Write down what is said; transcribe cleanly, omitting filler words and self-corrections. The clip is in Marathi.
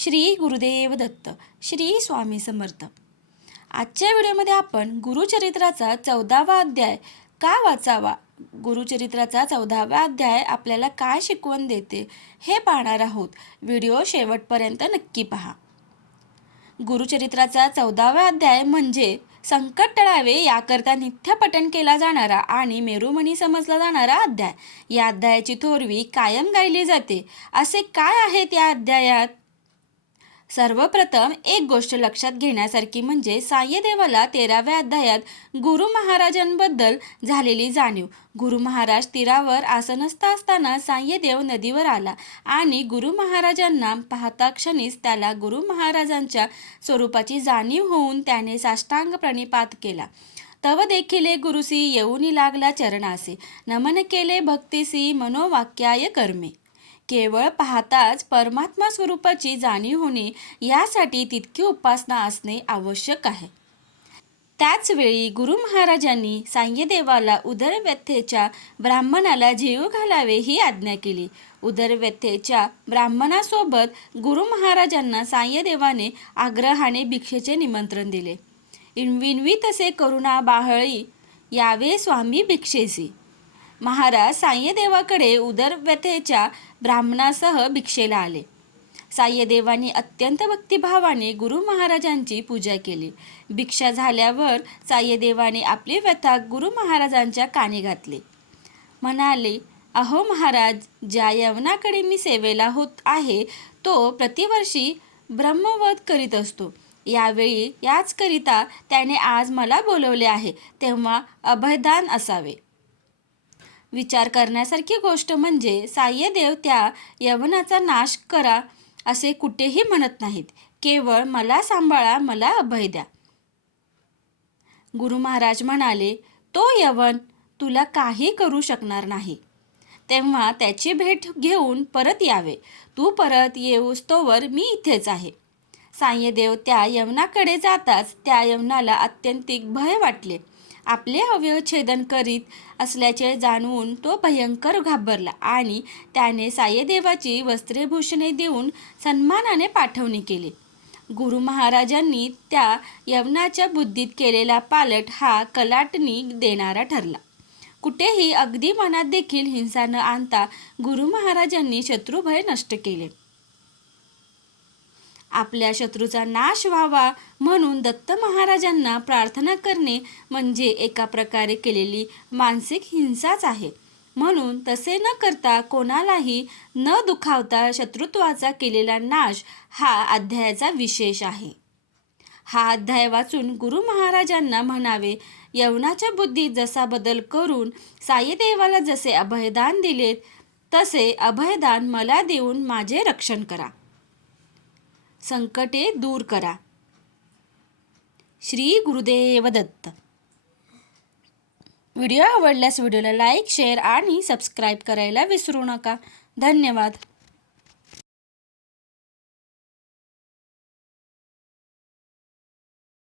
श्री गुरुदेव दत्त. श्री स्वामी समर्थ. आजच्या व्हिडिओमध्ये आपण गुरुचरित्राचा 14वा अध्याय का वाचावा, गुरुचरित्राचा 14वा अध्याय आपल्याला काय शिकवण देते हे पाहणार आहोत. व्हिडिओ शेवटपर्यंत नक्की पहा. गुरुचरित्राचा 14वा अध्याय म्हणजे संकट टळावे याकरता नित्य पठण केला जाणारा आणि मेरुमणी समजला जाणारा अध्याय. या अध्यायाची थोरवी कायम गायली जाते. असे काय आहे त्या अध्यायात? सर्वप्रथम एक गोष्ट लक्षात घेण्यासारखी म्हणजे सायदेवाला 13व्या अध्यायात गुरु महाराजांबद्दल झालेली जाणीव. गुरु महाराज तीरावर आसनस्थ असताना सायदेव नदीवर आला आणि गुरु महाराजांना पाहता क्षणीच त्याला गुरु महाराजांच्या स्वरूपाची जाणीव होऊन त्याने साष्टांग प्रणिपात केला. तव देखिले गुरुसी येऊनी लागला चरणासे, नमन केले भक्तीसी मनोवाक्याय कर्मे. केवळ पाहताच परमात्मा स्वरूपाची जाणीव होणे यासाठी तितकी उपासना असणे आवश्यक आहे. त्याचवेळी गुरु महाराजांनी सायदेवाला उदरव्यथेच्या ब्राह्मणाला जेवू घालावे ही आज्ञा केली. उदरव्यथेच्या ब्राह्मणासोबत गुरु महाराजांना सायदेवाने आग्रहाने भिक्षेचे निमंत्रण दिले. विनवी तसे करुणा बाहळी यावे स्वामी भिक्षेसी. महाराज सायदेवाकडे उदरव्यथेच्या ब्राह्मणासह भिक्षेला आले. सायदेवाने अत्यंत भक्तिभावाने गुरु महाराजांची पूजा केली. भिक्षा झाल्यावर सायदेवाने आपली व्यथा गुरु महाराजांच्या कानी घातली. म्हणाले, अहो महाराज, ज्या यवनाकडे मी सेवेला होत आहे तो प्रतिवर्षी ब्रह्मवध करीत असतो. यावेळी याचकरिता त्याने आज मला बोलवले आहे, तेव्हा अभयदान असावे. विचार करण्यासारखी गोष्ट म्हणजे सायदेव त्या यवनाचा नाश करा असे कुठेही म्हणत नाहीत. केवळ मला सांभाळा, मला अभय द्या. गुरु महाराज म्हणाले, तो यवन तुला काही करू शकणार नाही, तेव्हा त्याची भेट घेऊन परत यावे. तू परत येऊस तोवर मी इथेच आहे. सायदेव त्या यवनाकडे जाताच त्या यवनाला अत्यंतिक भय वाटले. आपले अवयव छेदन करीत असल्याचे जाणवून तो भयंकर घाबरला आणि त्याने सायदेवाची वस्त्रेभूषणे देऊन सन्मानाने पाठवणी केली. गुरु महाराजांनी त्या यवनाच्या बुद्धीत केलेला पालट हा कलाटणी देणारा ठरला. कुठेही अगदी मनात देखील हिंसा न आणता गुरु महाराजांनी शत्रुभय नष्ट केले. आपल्या शत्रूचा नाश व्हावा म्हणून दत्त महाराजांना प्रार्थना करणे म्हणजे एका प्रकारे केलेली मानसिक हिंसाच आहे. म्हणून तसे न करता कोणालाही न दुखावता शत्रुत्वाचा केलेला नाश हा अध्यायाचा विशेष आहे. हा अध्याय वाचून गुरु महाराजांना म्हणावे, यवनाच्या बुद्धीत जसा बदल करून सायदेवाला जसे अभयदान दिले तसे अभयदान मला देऊन माझे रक्षण करा, संकटे दूर करा. श्री गुरुदेव दत्त. व्हिडिओ आवडल्यास व्हिडिओला लाईक, शेअर आणि सबस्क्राईब करायला विसरू नका. धन्यवाद.